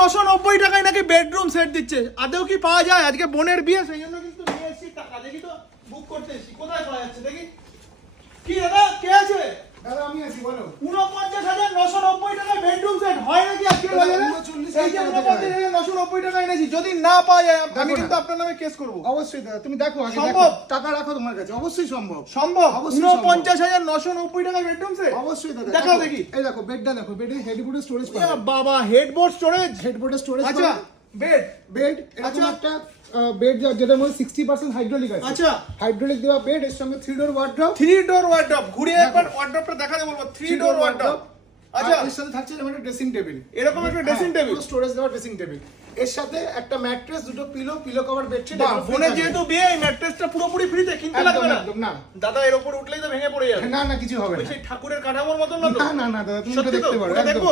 নশো নব্বই টাকায় নাকি বেডরুম সেট দিচ্ছে। আদেও কি পাওয়া যায়? আজকে বোনের বিয়ে, সেই জন্য কিন্তু নিয়ে এসেছি টাকা। দেখি তো বুক করতে এসেছি। কোথায় পাওয়া যাচ্ছে? দেখি কি দাদা কে আছে দাদা আমি আছি বলো উনপঞ্চাশ হাজার নশো নব্বই টাকায় বেডরুম সেট হয় নাকি আজকের দাদা, বাজারে উনচল্লিশ এই যে হাজার উনপঞ্চাশ হাজার নশো নব্বই টাকা এনেছি। যদি না পাওয়া যায় আমি কিন্তু আপনার নামে কেস করব। অবশ্যই দাদা তুমি দেখো সম্ভব? টাকা রাখো তোমার কাছে অবশ্যই সম্ভব। সম্ভব? অবশ্যই সম্ভব। হাজার নশো নব্বই টাকা বেডরুম সেট অবশ্যই দাদা দেখো। দেখি। এই দেখো বেডটা দেখো বেডে হেডবোর্ডে স্টোরেজ বাবা হেডবোর্ড স্টোরেজ স্টোরেজ আচ্ছা বেড বেড আচ্ছা। একটা বেড যেটার মধ্যে সিক্সটি পার্সেন্ট হাইড্রোলিক আছে। আচ্ছা। হাইড্রোলিক দেওয়া বেড এর সঙ্গে three door wardrobe three door wardrobe ঘুরে একবার ওয়ার্ড্রপটা দেখাতে বলব। থ্রি ডোর ওয়ার্ড্রপ আচ্ছা এর সাথে থাকছে যেমন একটা ড্রেসিং টেবিল এরকম একটা ড্রেসিং টেবিল স্টোরেজ দেওয়া ড্রেসিং টেবিলের সাথে একটা ম্যাট্রেস দুটো পিলো পিলো কভার বেডশিট বাহ ফোনে যেহেতু বিয়ে এই ম্যাট্রেসটা পুরোপুরি ফ্রিতে কিনতে লাগবে না? একদম না। দাদা এর উপর উঠলেই তো ভেঙে পড়ে যাবে। না না কিছু হবে না। সেই ঠাকুরের কাঠামোর মতন না না না দাদা তুমি দেখতে পারো। দেখব?